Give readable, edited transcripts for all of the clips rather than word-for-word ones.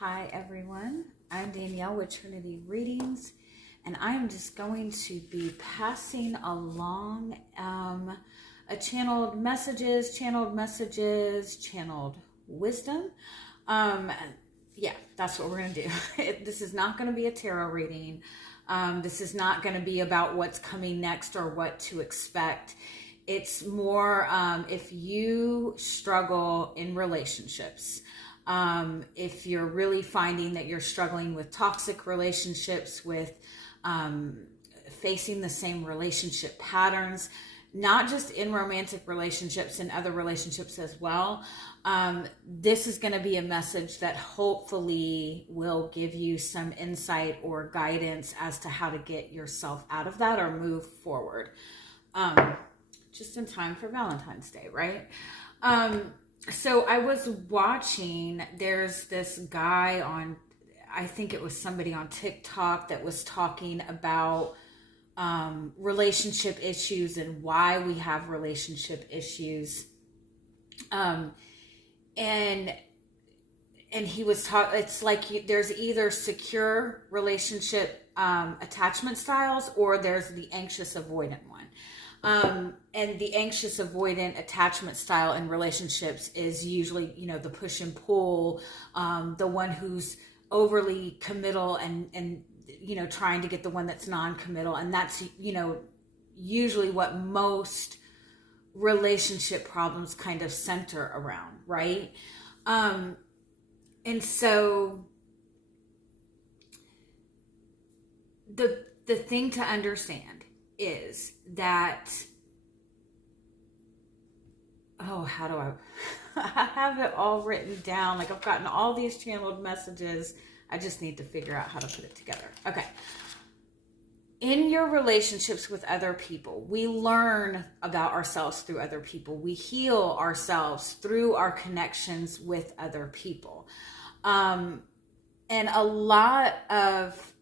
Hi everyone, I'm Danielle with Trinity Readings, and I am just going to be passing along channeled messages, channeled wisdom. Yeah, that's what we're going to do. This is not going to be a tarot reading. This is not going to be about what's coming next or what to expect. It's more if you struggle in relationships, if you're really finding that you're struggling with toxic relationships, with facing the same relationship patterns, not just in romantic relationships, in other relationships as well, this is going to be a message that hopefully will give you some insight or guidance as to how to get yourself out of that or move forward. Just in time for Valentine's Day, right? So I was watching, there's this guy on, I think it was somebody on TikTok that was talking about relationship issues and why we have relationship issues. And he was talking, it's like there's either secure relationship attachment styles or there's the anxious avoidant one. And the anxious avoidant attachment style in relationships is usually, the push and pull, the one who's overly committal and trying to get the one that's non-committal. And that's, usually what most relationship problems kind of center around, right? And so the thing to understand is that, how do I have it all written down? Like I've gotten all these channeled messages. I just need to figure out how to put it together. Okay. In your relationships with other people, we learn about ourselves through other people. We heal ourselves through our connections with other people. And a lot of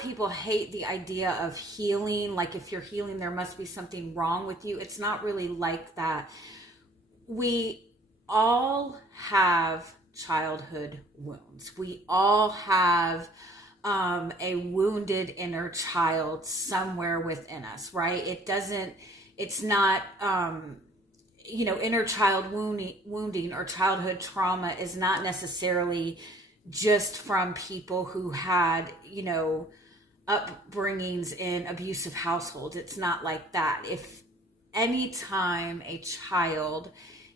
people hate the idea of healing. Like if you're healing, there must be something wrong with you. It's not really like that. We all have childhood wounds. We all have a wounded inner child somewhere within us, right? It's not, inner child wounding or childhood trauma is not necessarily just from people who had, upbringings in abusive households. It's not like that. If any time a child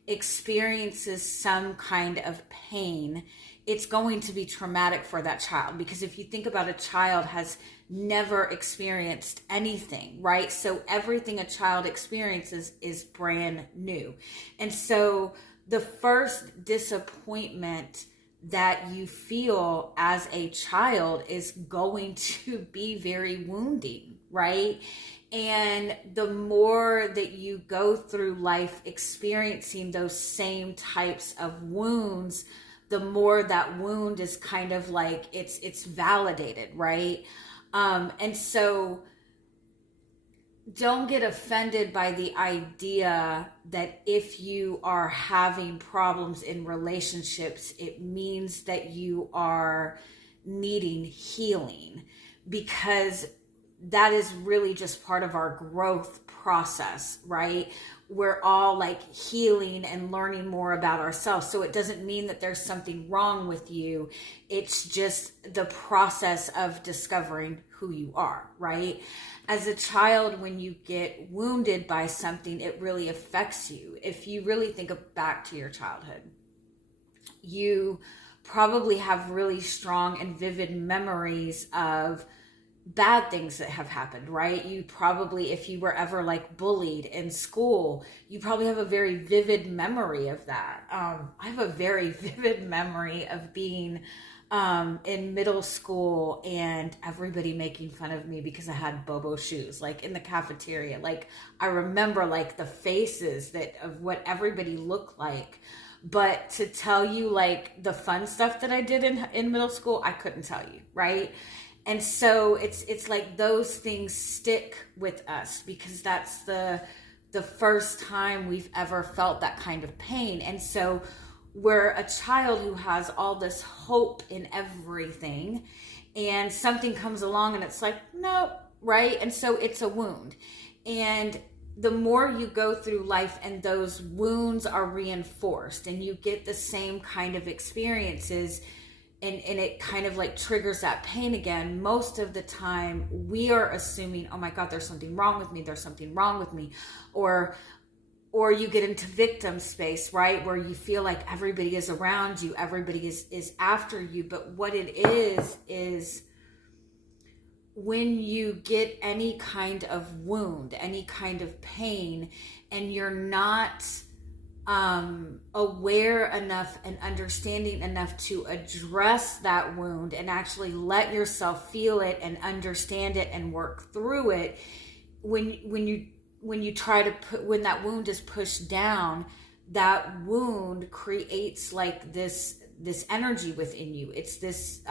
experiences some kind of pain, it's going to be traumatic for that child, because if you think about, a child has never experienced anything, right? So everything a child experiences is brand new. And so the first disappointment that you feel as a child is going to be very wounding, right? And the more that you go through life experiencing those same types of wounds, the more that wound is kind of like it's validated, right? And so don't get offended by the idea that if you are having problems in relationships, it means that you are needing healing, because that is really just part of our growth process, right? We're all like healing and learning more about ourselves. So it doesn't mean that there's something wrong with you. It's just the process of discovering who you are, right? As a child, when you get wounded by something, it really affects you. If you really think back to your childhood, you probably have really strong and vivid memories of bad things that have happened, right? You probably, if you were ever like bullied in school, you probably have a very vivid memory of that. I have a very vivid memory of being in middle school and everybody making fun of me because I had Bobo shoes, like in the cafeteria. Like I remember like the faces of what everybody looked like. But to tell you like the fun stuff that I did in middle school, I couldn't tell you, right? And so it's like those things stick with us because that's the first time we've ever felt that kind of pain. And so where a child who has all this hope in everything, and something comes along and it's like, nope, right? And so it's a wound. And the more you go through life and those wounds are reinforced and you get the same kind of experiences, and it kind of like triggers that pain again, most of the time we are assuming, oh my God, there's something wrong with me. There's something wrong with me. Or you get into victim space, right? Where you feel like everybody is around you, everybody is after you. But what it is when you get any kind of wound, any kind of pain, and you're not aware enough and understanding enough to address that wound and actually let yourself feel it and understand it and work through it, when you try to when that wound is pushed down, that wound creates like this energy within you. It's this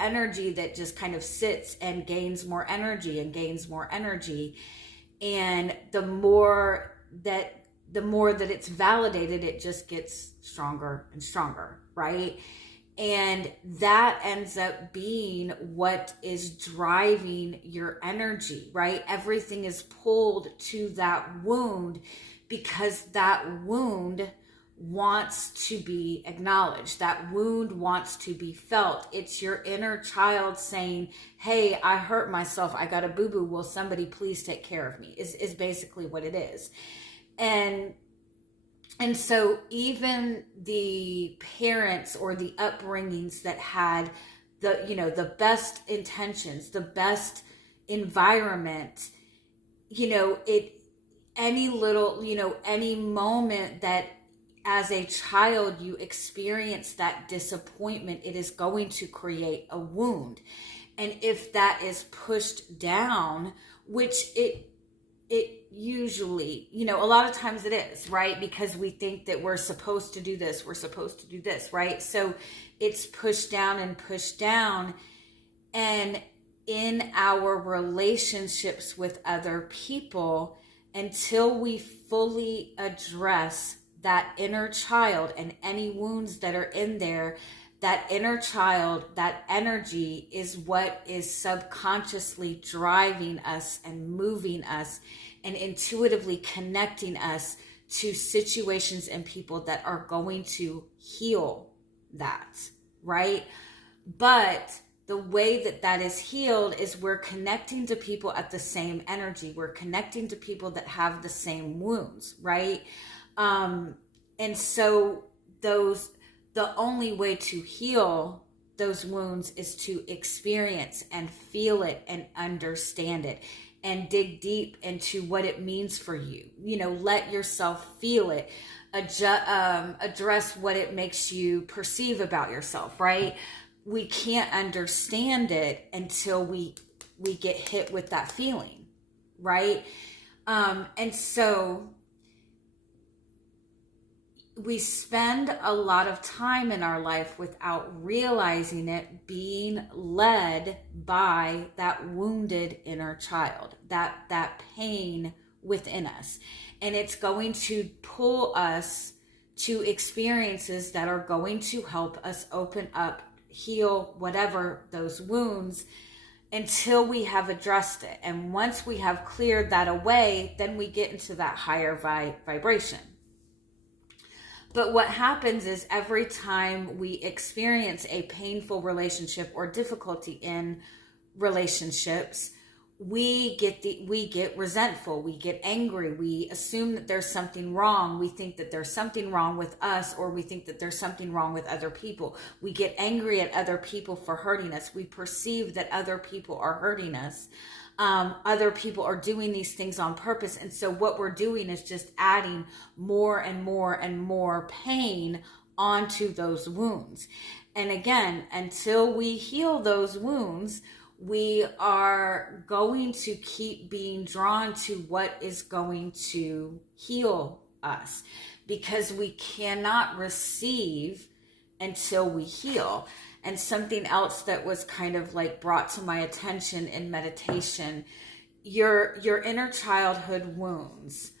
energy that just kind of sits and gains more energy and gains more energy. And the more that it's validated, it just gets stronger and stronger, right? And that ends up being what is driving your energy, right? Everything is pulled to that wound because that wound wants to be acknowledged. That wound wants to be felt. It's your inner child saying, hey, I hurt myself. I got a boo-boo. Will somebody please take care of me? Is basically what it is. And so even the parents or the upbringings that had the best intentions, the best environment, any moment that as a child you experience that disappointment, it is going to create a wound. And if that is pushed down, which it usually, a lot of times it is, right? Because we think that we're supposed to do this, right? So it's pushed down and pushed down. And in our relationships with other people, until we fully address that inner child and any wounds that are in there, that inner child, that energy is what is subconsciously driving us and moving us and intuitively connecting us to situations and people that are going to heal that, right? But the way that is healed is we're connecting to people at the same energy. We're connecting to people that have the same wounds, right? And so the only way to heal those wounds is to experience and feel it and understand it and dig deep into what it means for you. Let yourself feel it, address what it makes you perceive about yourself, right? We can't understand it until we get hit with that feeling, right? And so we spend a lot of time in our life without realizing it, being led by that wounded inner child, that pain within us. And it's going to pull us to experiences that are going to help us open up, heal whatever those wounds, until we have addressed it. And once we have cleared that away, then we get into that higher vibration. But what happens is every time we experience a painful relationship or difficulty in relationships, we get resentful, we get angry, we assume that there's something wrong, we think that there's something wrong with us, or we think that there's something wrong with other people. We get angry at other people for hurting us. We perceive that other people are hurting us. Other people are doing these things on purpose. And so what we're doing is just adding more and more and more pain onto those wounds. And again, until we heal those wounds, we are going to keep being drawn to what is going to heal us, because we cannot receive until we heal. And something else that was kind of like brought to my attention in meditation, your inner childhood wounds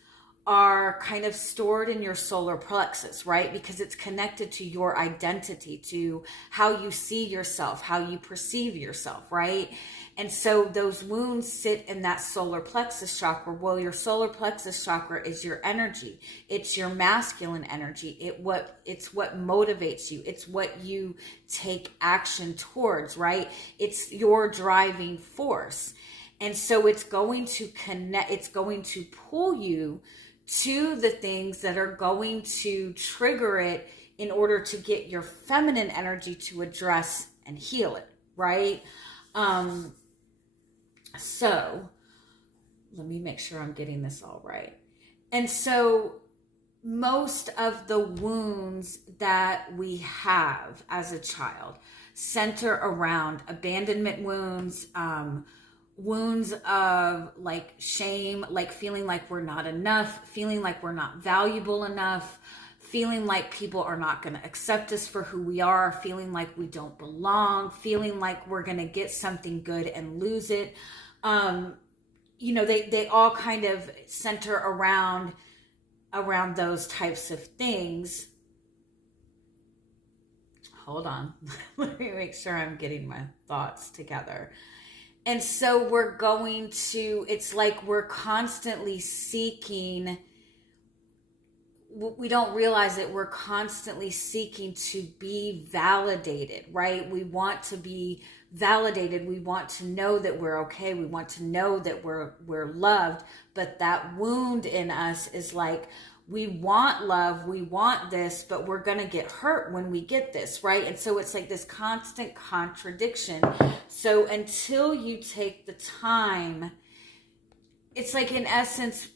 are kind of stored in your solar plexus, right? Because it's connected to your identity, to how you see yourself, how you perceive yourself, right? And so those wounds sit in that solar plexus chakra. Well, your solar plexus chakra is your energy. It's your masculine energy. It's what motivates you. It's what you take action towards, right? It's your driving force. And so it's going to connect, it's going to pull you to the things that are going to trigger it in order to get your feminine energy to address and heal it, right? So let me make sure I'm getting this all right. And so most of the wounds that we have as a child center around abandonment wounds, wounds of like shame, like feeling like we're not enough, feeling like we're not valuable enough, feeling like people are not going to accept us for who we are, feeling like we don't belong, feeling like we're going to get something good and lose it. They all kind of center around those types of things. Hold on. Let me make sure I'm getting my thoughts together. And so it's like we're constantly seeking, we don't realize that we're constantly seeking to be validated, right? We want to be validated. We want to know that we're okay. We want to know that we're loved. But that wound in us is like, we want love, we want this, but we're going to get hurt when we get this, right? And so it's like this constant contradiction. So until you take the time, it's like in essence,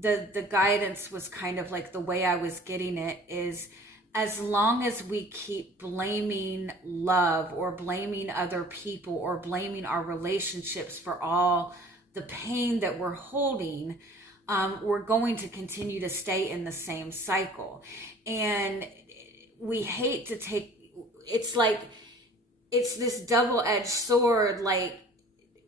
the guidance was kind of like the way I was getting it is, as long as we keep blaming love or blaming other people or blaming our relationships for all the pain that we're holding, we're going to continue to stay in the same cycle. And we hate to it's like, it's this double-edged sword. Like,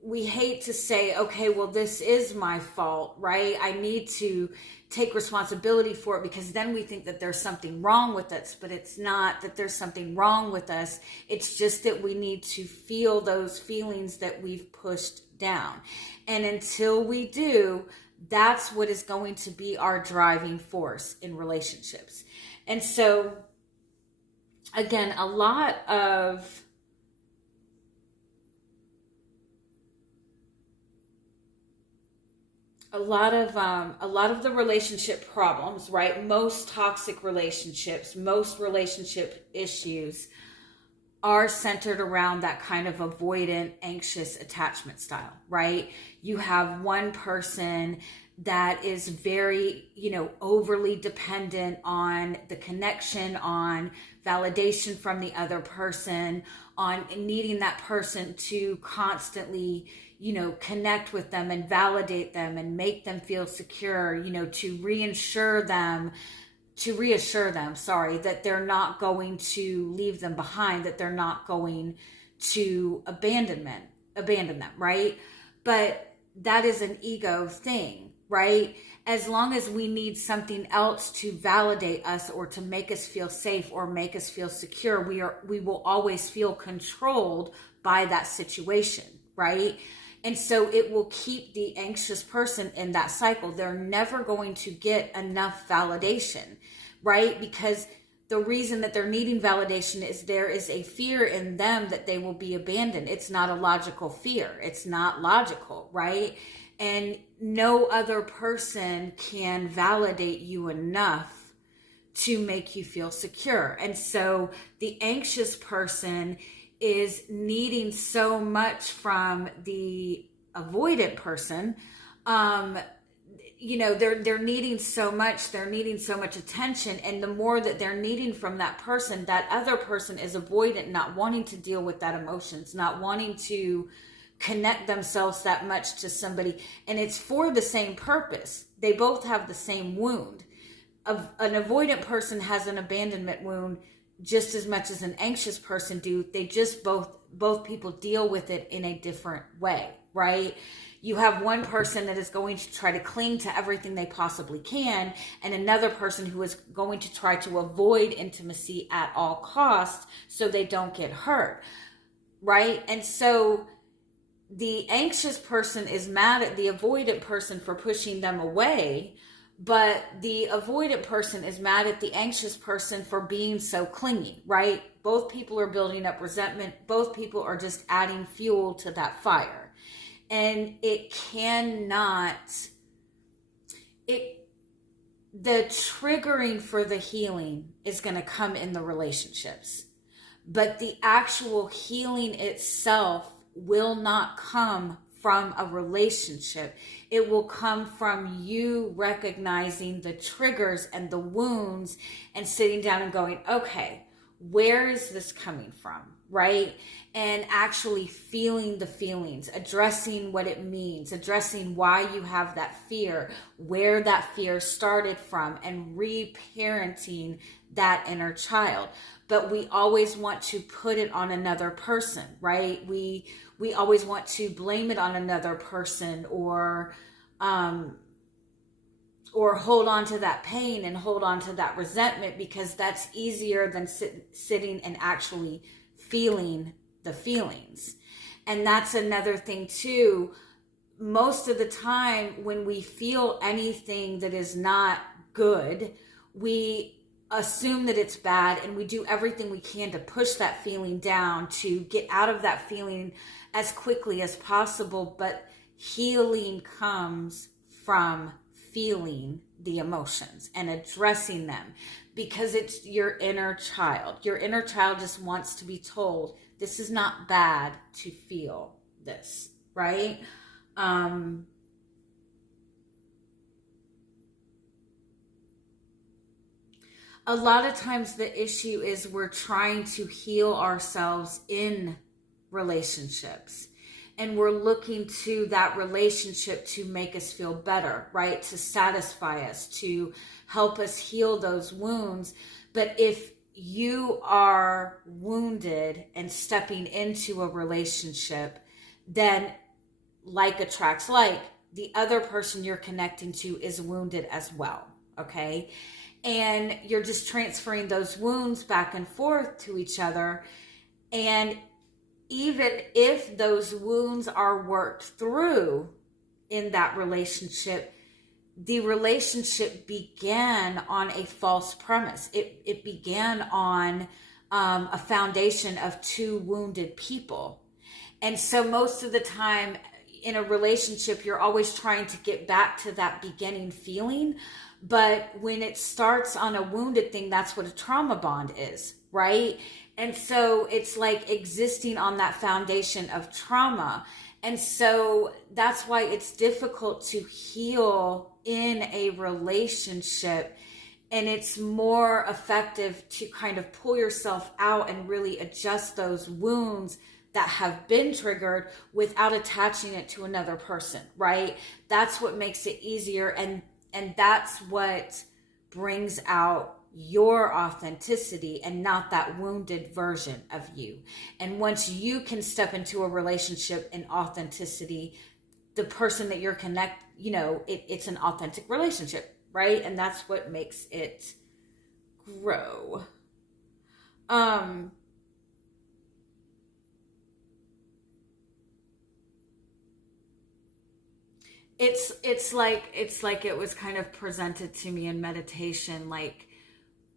we hate to say, okay, well, this is my fault, right? I need to take responsibility for it, because then we think that there's something wrong with us, but it's not that there's something wrong with us. It's just that we need to feel those feelings that we've pushed down. And until we do, that's what is going to be our driving force in relationships. And so, again, a lot of the relationship problems, right? Most toxic relationships, most relationship issues are centered around that kind of avoidant, anxious attachment style, right? You have one person that is very, overly dependent on the connection, on validation from the other person, on needing that person to constantly, connect with them and validate them and make them feel secure, to reassure them, that they're not going to leave them behind, that they're not going to abandon them, right? But that is an ego thing, right? As long as we need something else to validate us or to make us feel safe or make us feel secure, we will always feel controlled by that situation, right? And so it will keep the anxious person in that cycle. They're never going to get enough validation, right? Because the reason that they're needing validation is there is a fear in them that they will be abandoned. It's not a logical fear. It's not logical, right? And no other person can validate you enough to make you feel secure. And so the anxious person is needing so much from the avoidant person. They're needing so much attention. And the more that they're needing from that person, that other person is avoidant, not wanting to deal with that emotions, not wanting to connect themselves that much to somebody. And it's for the same purpose. They both have the same wound. An avoidant person has an abandonment wound just as much as an anxious person do. They just both people deal with it in a different way, right? You have one person that is going to try to cling to everything they possibly can, and another person who is going to try to avoid intimacy at all costs so they don't get hurt, right? And so the anxious person is mad at the avoidant person for pushing them away, but the avoidant person is mad at the anxious person for being so clingy, right? Both people are building up resentment. Both people are just adding fuel to that fire. And the triggering for the healing is going to come in the relationships, but the actual healing itself will not come from a relationship. It will come from you recognizing the triggers and the wounds and sitting down and going, okay, where is this coming from, right? And actually feeling the feelings, addressing what it means, addressing why you have that fear, where that fear started from, and reparenting that inner child. But we always want to put it on another person, right? We always want to blame it on another person, or hold on to that pain and hold on to that resentment, because that's easier than sitting and actually feeling the feelings. And that's another thing too. Most of the time when we feel anything that is not good, we assume that it's bad, and we do everything we can to push that feeling down, to get out of that feeling as quickly as possible. But healing comes from feeling the emotions and addressing them, because it's your inner child. Your inner child just wants to be told, this is not bad to feel this, right? A lot of times the issue is we're trying to heal ourselves in relationships, and we're looking to that relationship to make us feel better, right? To satisfy us, to help us heal those wounds. But if you are wounded and stepping into a relationship, then like attracts like, the other person you're connecting to is wounded as well, okay? And you're just transferring those wounds back and forth to each other. And even if those wounds are worked through in that relationship, the relationship began on a false premise. It began on a foundation of two wounded people. And so most of the time in a relationship, you're always trying to get back to that beginning feeling. But when it starts on a wounded thing, that's what a trauma bond is, right? And so it's like existing on that foundation of trauma. And so that's why it's difficult to heal in a relationship. And it's more effective to kind of pull yourself out and really adjust those wounds that have been triggered without attaching it to another person, right? That's what makes it easier. And that's what brings out your authenticity and not that wounded version of you. And once you can step into a relationship in authenticity, the person that you're it's an authentic relationship, right? And that's what makes it grow. It's like it was kind of presented to me in meditation. Like,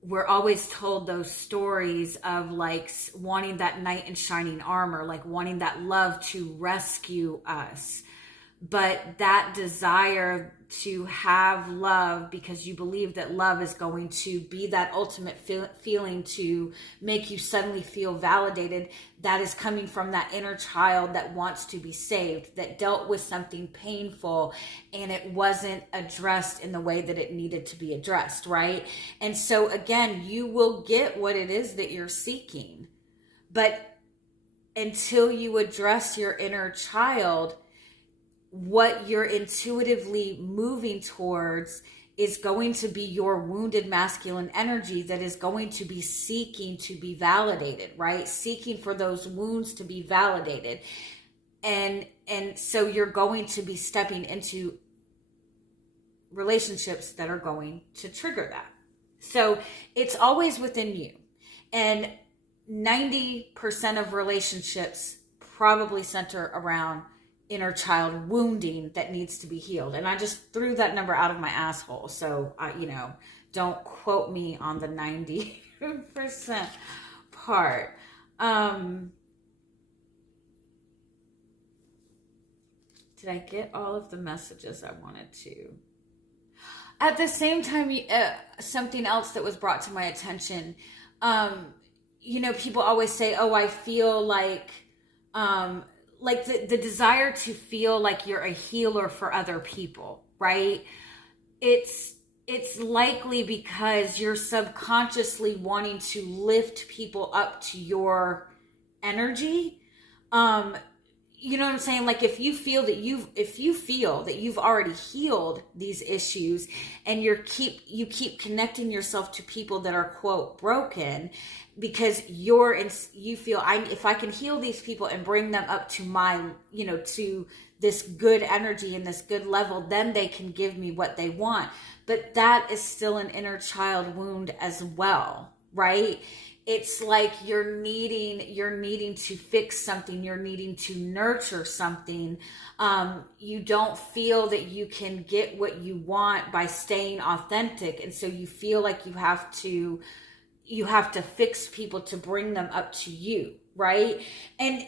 we're always told those stories of like wanting that knight in shining armor, like wanting that love to rescue us. But that desire to have love because you believe that love is going to be that ultimate feeling to make you suddenly feel validated, that is coming from that inner child that wants to be saved, that dealt with something painful and it wasn't addressed in the way that it needed to be addressed, right? And so again, you will get what it is that you're seeking, but until you address your inner child, what you're intuitively moving towards is going to be your wounded masculine energy that is going to be seeking to be validated, right? Seeking for those wounds to be validated. And so you're going to be stepping into relationships that are going to trigger that. So it's always within you. And 90% of relationships probably center around inner child wounding that needs to be healed. And I just threw that number out of my asshole. So, don't quote me on the 90% part. Did I get all of the messages I wanted to? At the same time, something else that was brought to my attention, people always say, oh, I feel like the desire to feel like you're a healer for other people, right? It's likely because you're subconsciously wanting to lift people up to your energy. You know what I'm saying? Like if you feel that you've already healed these issues and you keep connecting yourself to people that are quote broken because you feel if I can heal these people and bring them up to my, to this good energy and this good level, then they can give me what they want. But that is still an inner child wound as well, right? It's like you're needing to fix something. You're needing to nurture something. You don't feel that you can get what you want by staying authentic. And so you feel like you have to fix people to bring them up to you. Right. And,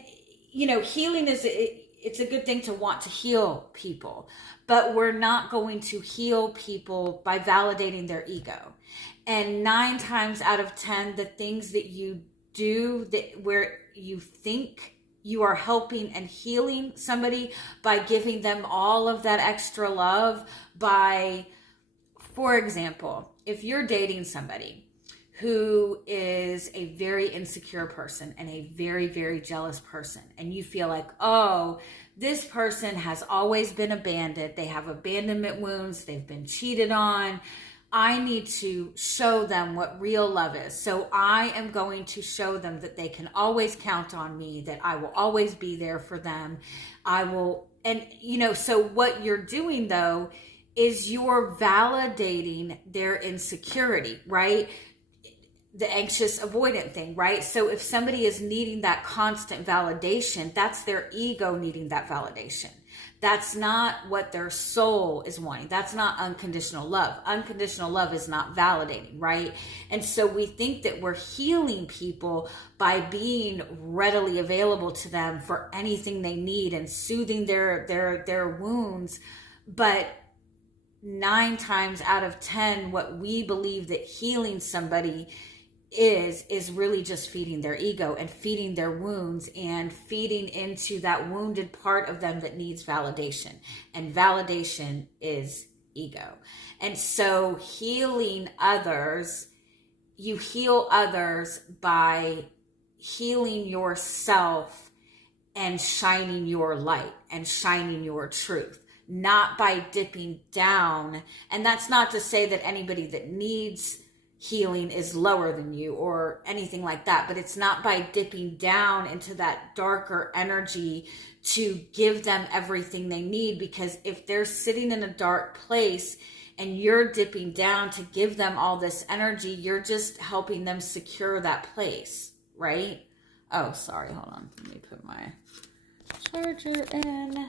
healing it's a good thing to want to heal people, but we're not going to heal people by validating their ego. And 9 times out of 10, the things that you do where you think you are helping and healing somebody by giving them all of that extra love for example, if you're dating somebody who is a very insecure person and a very, very jealous person, and you feel like, oh, this person has always been abandoned. They have abandonment wounds. They've been cheated on. I need to show them what real love is. So I am going to show them that they can always count on me, that I will always be there for them. So what you're doing though, is you're validating their insecurity, right? The anxious avoidant thing, right? So if somebody is needing that constant validation, that's their ego needing that validation. That's not what their soul is wanting. That's not unconditional love. Unconditional love is not validating, right? And so we think that we're healing people by being readily available to them for anything they need and soothing their wounds. But 9 times out of 10, what we believe that healing somebody is really just feeding their ego and feeding their wounds and feeding into that wounded part of them that needs validation. And validation is ego. And so healing others, you heal others by healing yourself and shining your light and shining your truth, not by dipping down. And that's not to say that anybody that needs healing is lower than you or anything like that, but it's not by dipping down into that darker energy to give them everything they need. Because if they're sitting in a dark place and you're dipping down to give them all this energy, you're just helping them secure that place, right? Oh, sorry, hold on, let me put my charger in.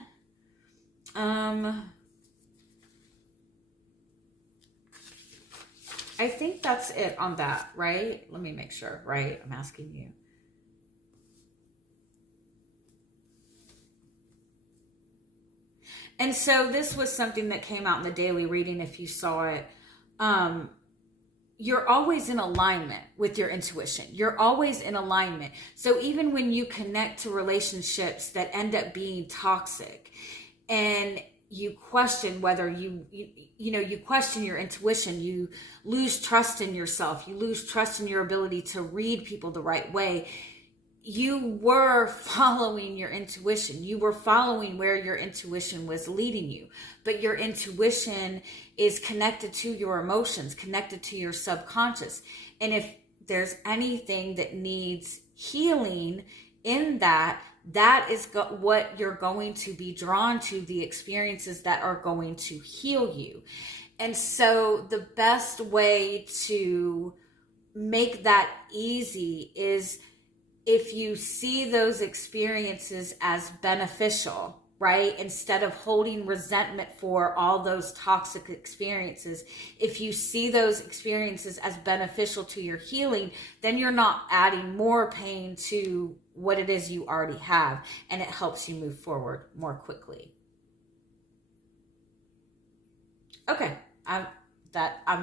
I think that's it on that, right? Let me make sure, right? I'm asking you. And so this was something that came out in the daily reading, if you saw it. You're always in alignment with your intuition. You're always in alignment. So even when you connect to relationships that end up being toxic and you question whether you question your intuition, you lose trust in yourself, you lose trust in your ability to read people the right way. You were following your intuition. You were following where your intuition was leading you. But your intuition is connected to your emotions, connected to your subconscious. And if there's anything that needs healing, in that is what you're going to be drawn to, the experiences that are going to heal you. And so the best way to make that easy is if you see those experiences as beneficial, right? Instead of holding resentment for all those toxic experiences, if you see those experiences as beneficial to your healing, then you're not adding more pain to what it is you already have, and it helps you move forward more quickly. Okay, I'm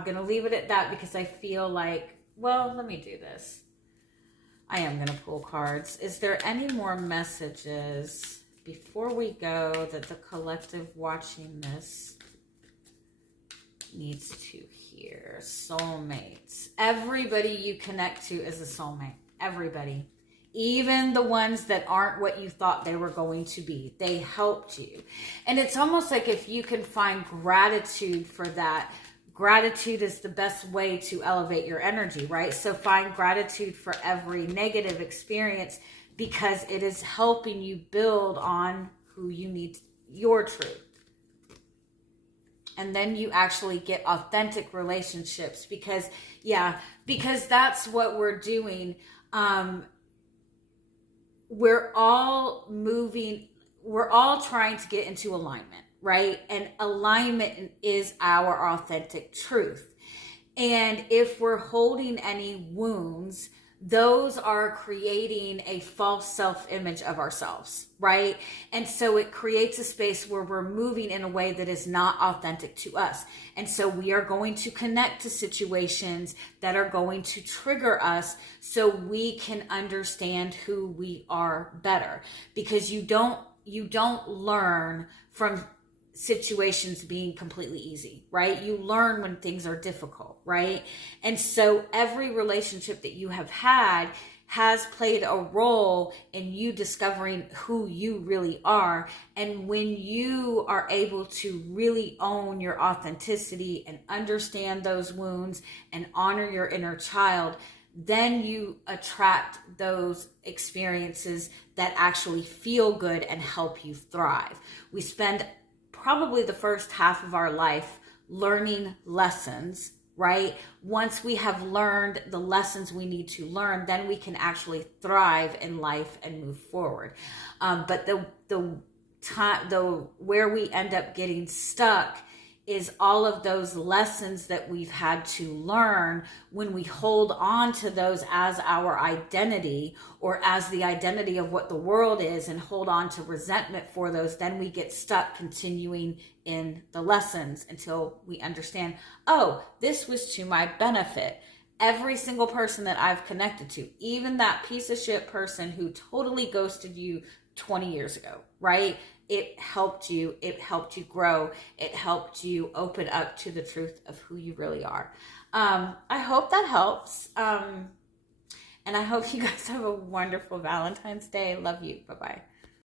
going to leave it at that because I feel like, well, let me do this. I am going to pull cards. Is there any more messages before we go that the collective watching this needs to hear? Soulmates. Everybody you connect to is a soulmate. Everybody. Even the ones that aren't what you thought they were going to be. They helped you. And it's almost like if you can find gratitude for that, gratitude is the best way to elevate your energy, right? So find gratitude for every negative experience because it is helping you build on who you need, your truth. And then you actually get authentic relationships because that's what we're doing. We're all trying to get into alignment, right? And alignment is our authentic truth. And if we're holding any wounds, those are creating a false self-image of ourselves, right? And so it creates a space where we're moving in a way that is not authentic to us. And so we are going to connect to situations that are going to trigger us so we can understand who we are better. Because you don't learn from situations being completely easy, right? You learn when things are difficult, right? And so every relationship that you have had has played a role in you discovering who you really are. And when you are able to really own your authenticity and understand those wounds and honor your inner child, then you attract those experiences that actually feel good and help you thrive. We spend probably the first half of our life learning lessons, right? Once we have learned the lessons we need to learn, then we can actually thrive in life and move forward. But where we end up getting stuck is all of those lessons that we've had to learn. When we hold on to those as our identity or as the identity of what the world is and hold on to resentment for those, then we get stuck continuing in the lessons until we understand, oh, this was to my benefit. Every single person that I've connected to, even that piece of shit person who totally ghosted you 20 years ago, right? It helped you grow. It helped you open up to the truth of who you really are. I hope that helps. And I hope you guys have a wonderful Valentine's Day. Love you. Bye-bye.